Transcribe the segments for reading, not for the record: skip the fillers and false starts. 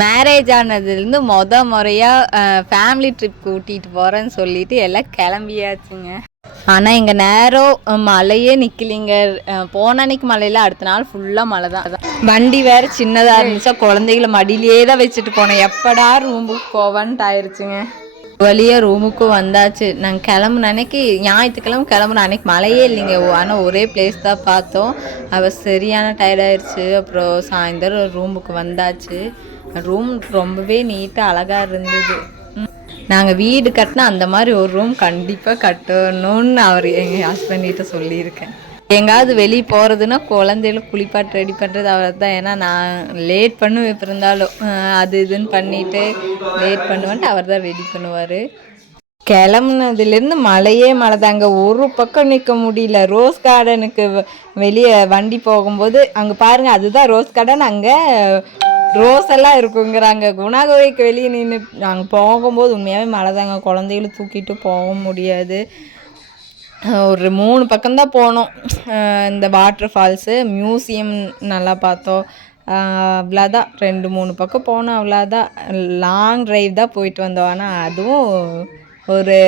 Marriage ஆனதுலேருந்து முறையாக family trip கூட்டிகிட்டு போகிறேன்னு சொல்லிட்டு எல்லாம் கிளம்பியாச்சுங்க. ஆனால் இங்கே நேரம் மழையே நிற்கலிங்க. போன அன்னைக்கு மழையில் அடுத்த நாள் ஃபுல்லாக மழை தான். வண்டி வேறு சின்னதாக இருந்துச்சா குழந்தைகளை மடியிலே தான் வச்சுட்டு போனேன். எப்படா ரூமுக்கு போவான்ட்டு ஆயிடுச்சுங்க. வழியாக ரூமுக்கு வந்தாச்சு. நாங்கள் கிளம்புன அன்னைக்கு ஞாயிற்றுக்கிழமை கிளம்புன அன்னைக்கு மழையே இல்லைங்க. ஆனால் ஒரே பிளேஸ் தான் பார்த்தோம். அவள் சரியான டயர்டாயிடுச்சு. அப்புறம் சாயந்தரம் ரூமுக்கு வந்தாச்சு. ரூம் ரொம்பவே நீட்டாக அழகாக இருந்தது. நாங்கள் வீடு கட்டினா அந்த மாதிரி ஒரு ரூம் கண்டிப்பாக கட்டணும்னு அவர் எங்கள் ஹஸ்பண்ட்கிட்ட சொல்லியிருக்கேன். எங்காவது வெளியே போகிறதுன்னா குழந்தைகளை குளிப்பாட்டு ரெடி பண்ணுறது அவர் தான். ஏன்னா நான் லேட் பண்ணுவேன். இப்போ இருந்தாலும் அது இதுன்னு பண்ணிவிட்டு லேட் பண்ணுவேன்ட்டு அவர் தான் ரெடி பண்ணுவார். கிளம்புனதுலேருந்து மழையே மழை தாங்க. ஒரு பக்கம் நிற்க முடியல. ரோஸ் கார்டனுக்கு வெளியே வண்டி போகும்போது அங்கே பாருங்கள், அதுதான் ரோஸ் கார்டன். அங்கே ரோஸ் எல்லாம் இருக்குங்கிறாங்க. குணாகோவைக்கு வெளியே நின்று நாங்கள் போகும்போது உண்மையாகவே மழை தாங்க. குழந்தைகளும் தூக்கிட்டு போக முடியாது. ஒரு 3 பக்கம்தான் போனோம். இந்த வாட்டர் ஃபால்ஸு, மியூசியம் நல்லா பார்த்தோம். அவ்வளோதான். 2-3 பக்கம் போனோம், அவ்வளோதான். லாங் ட்ரைவ் தான் போயிட்டு வந்தோம். ஆனால் அதுவும் ஒரு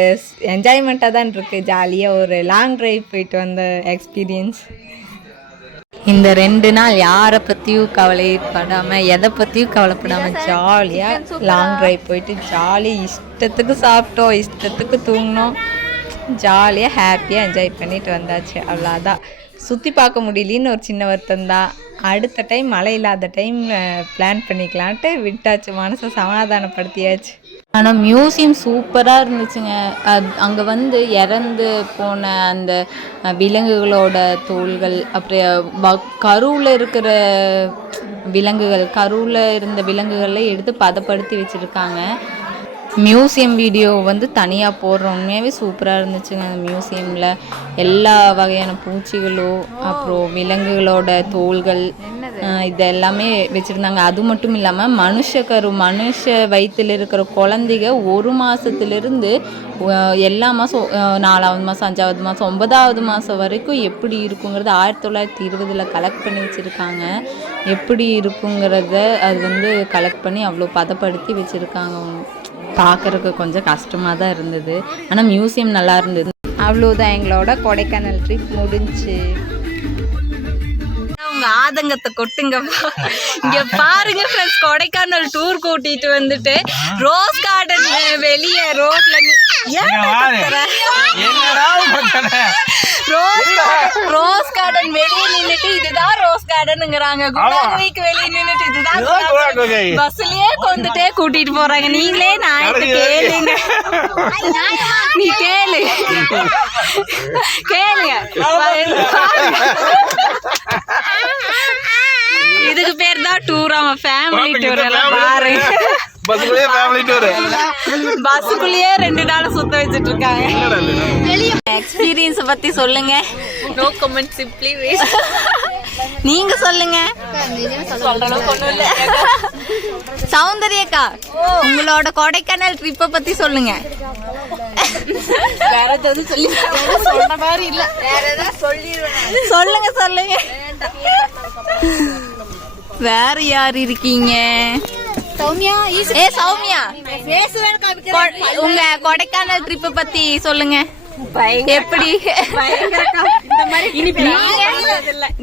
என்ஜாய்மெண்ட்டாக தான் இருக்குது. ஜாலியாக ஒரு லாங் ட்ரைவ் போயிட்டு வந்த எக்ஸ்பீரியன்ஸ். இந்த 2 நாள் யாரை பற்றியும் கவலைப்படாமல், எதை பற்றியும் கவலைப்படாமல் ஜாலியாக லாங் ட்ரைவ் போயிட்டு ஜாலியாக இஷ்டத்துக்கு சாப்பிட்டோம், இஷ்டத்துக்கு தூங்கினோம். ஜாலியாக ஹாப்பியாக என்ஜாய் பண்ணிட்டு வந்தாச்சு. அவ்வளோதான். சுற்றி பார்க்க முடியலன்னு ஒரு சின்ன வருத்தம் தான். அடுத்த டைம் மழை இல்லாத டைம் பிளான் பண்ணிக்கலான்ட்டு விட்டாச்சு. மனசை சமாதானப்படுத்தியாச்சு. ஆனால் மியூசியம் சூப்பராக இருந்துச்சுங்க. அங்கே வந்து இறந்து போன அந்த விலங்குகளோட தோள்கள், அப்புறம் கருவில் இருக்கிற விலங்குகள், கருவில் இருந்த விலங்குகளை எடுத்து பதப்படுத்தி வச்சுருக்காங்க. மியூசியம் வீடியோ வந்து தனியாக போடுறோம். உண்மையாகவே சூப்பராக இருந்துச்சுங்க. அந்த மியூசியமில் எல்லா வகையான பூச்சிகளும், அப்புறம் விலங்குகளோட தோள்கள், இது எல்லாமே வச்சுருந்தாங்க. அது மட்டும் இல்லாமல் மனுஷ வயிற்றில் இருக்கிற குழந்தைங்க 1 மாதத்துலேருந்து எல்லா மாதம் 4வது மாதம் 5வது மாதம் 9வது மாதம் வரைக்கும் எப்படி இருக்குங்கிறத 1920 கலெக்ட் பண்ணி வச்சுருக்காங்க. எப்படி இருக்குங்கிறத அது வந்து கலெக்ட் பண்ணி அவ்வளோ பதப்படுத்தி வச்சுருக்காங்க. பார்க்குறதுக்கு கொஞ்சம் கஷ்டமாக தான் இருந்தது. ஆனால் மியூசியம் நல்லா இருந்தது. அவ்வளோதான். எங்களோட கொடைக்கானல் ட்ரிப் முடிஞ்சு. உங்க ஆதங்கத்தை கொட்டுங்க. இங்க பாருங்க ஃப்ரெண்ட்ஸ், கொடைக்கானல் டூர் கூட்டிட்டு வந்துட்டு ரோஸ் கார்டன் வெளியே ரோட்ல ரோஸ் கார்டன் வெளியே நின்னுட்டு இதுதான் ரோஸ் கார்டனுங்கிறாங்க. குணாகோவைக்கு வெளியே நின்னுட்டு இதுதான் பஸ்லயே கொண்டுட்டே கூட்டிட்டு போறாங்க. நீங்களே நாயத்தை கேளுங்க. நீ கேளுங்க. இதுக்கு பேர் தான் டூர். அவன் ஃபேமிலி டூர் எல்லாம் பாருங்க. பஸ்ஸுக்குள்ளேயே 2 நாள் சுத்த வச்சுட்டு இருக்காங்க. எக்ஸ்பீரியன்ஸ் பத்தி சொல்லுங்க. No comment, simply waste. நீங்க சொல்லுங்க. சௌந்தர்யக்கா, உங்களோட கொடைக்கானல் ட்ரிப்பை பத்தி சொல்லுங்க. வேற ஏதாவது சொல்லி சொன்ன மாதிரி இல்ல, வேற ஏதாவது சொல்லுங்க. வேற யார் இருக்கீங்க? சௌமியா. சௌமியா, உங்க கொடைக்கானல் ட்ரிப்பை பத்தி சொல்லுங்க. எப்படி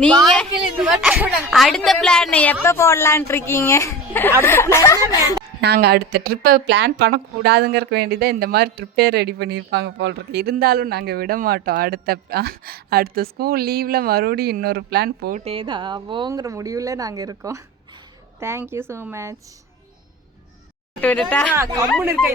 நீங்க அடுத்த பிளான் எப்ப போடலான் இருக்கீங்க? நாங்கள் அடுத்த ட்ரிப்பை பிளான் பண்ணக்கூடாதுங்கிறதுக்கு வேண்டிதான் இந்த மாதிரி ட்ரிப்பே ரெடி பண்ணியிருப்பாங்க போல் இருக்கு. இருந்தாலும் நாங்கள் விட மாட்டோம். அடுத்த ஸ்கூல் லீவில் மறுபடியும் இன்னொரு பிளான் போட்டே தான் ஆவோங்கிற முடிவில் நாங்கள் இருக்கோம். Thank you so much. விட்டுட்டா கம்முன்னு இருக்க.